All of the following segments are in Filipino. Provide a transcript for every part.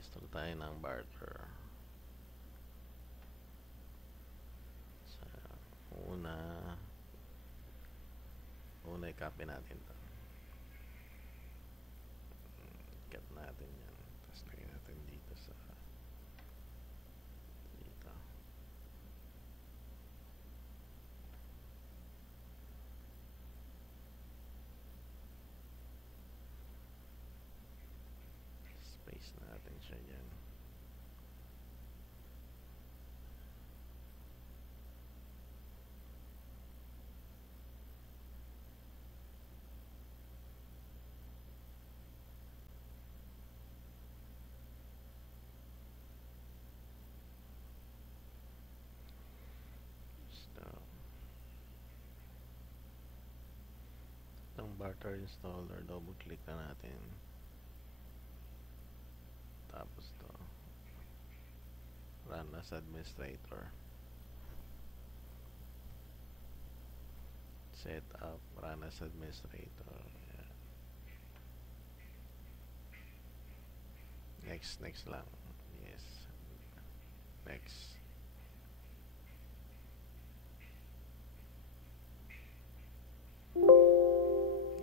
Mag-install tayo ng barter. Sa una i-copy natin to. Cut natin yan. Tapos lagyan natin dito sa dito. Space natin siya dyan. Itong barter installer, double click na natin. Tapos to run as administrator. Set up, run as administrator. Yan. Next lang. Yes. Next.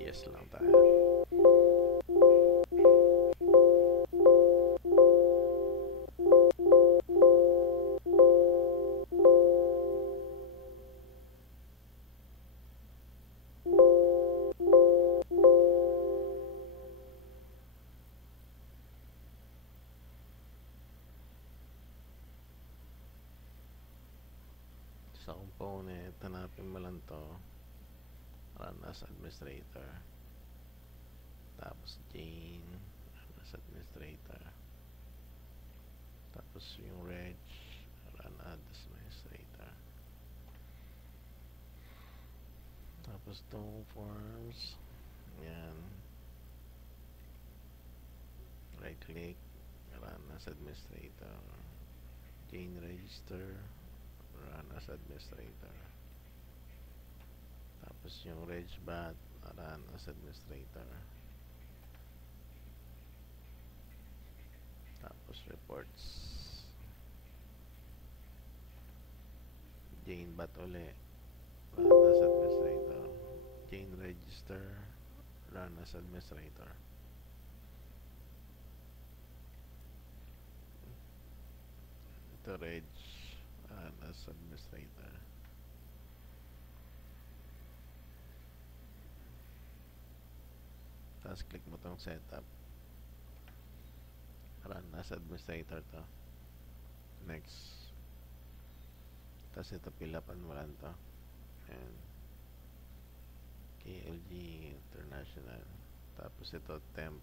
Yes lang tayo. Sa component, hanapin mo lang to, run as administrator. Tapos Jane, run as administrator. Tapos yung reg, run as administrator. Tapos itong forms, yan, right click, run as administrator. Jane register, run as administrator. Tapos yung regbat, run as administrator. Tapos reports, Jane bat uli, run as administrator. Jane register, run as administrator. Ito reg, run as administrator. Tapos click mo tong setup, run as administrator to. Next. Tapos ito pilapan mo lang to. And KLG International. Tapos ito temp.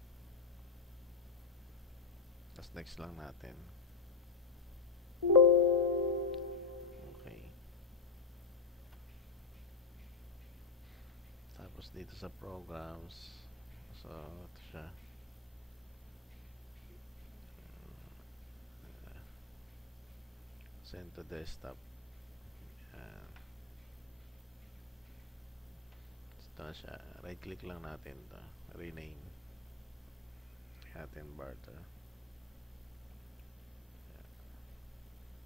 Tapos next lang natin. Okay. Tapos dito sa programs, so ito siya, send to desktop. Yan. Ito na siya, right click lang natin to, rename natin barter.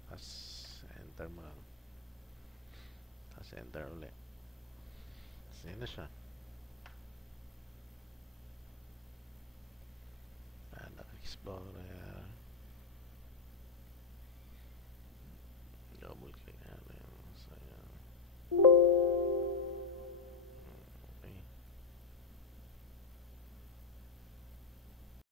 Tapos enter mo lang, tapos enter ulit. Tapos yun na siya. Explorer.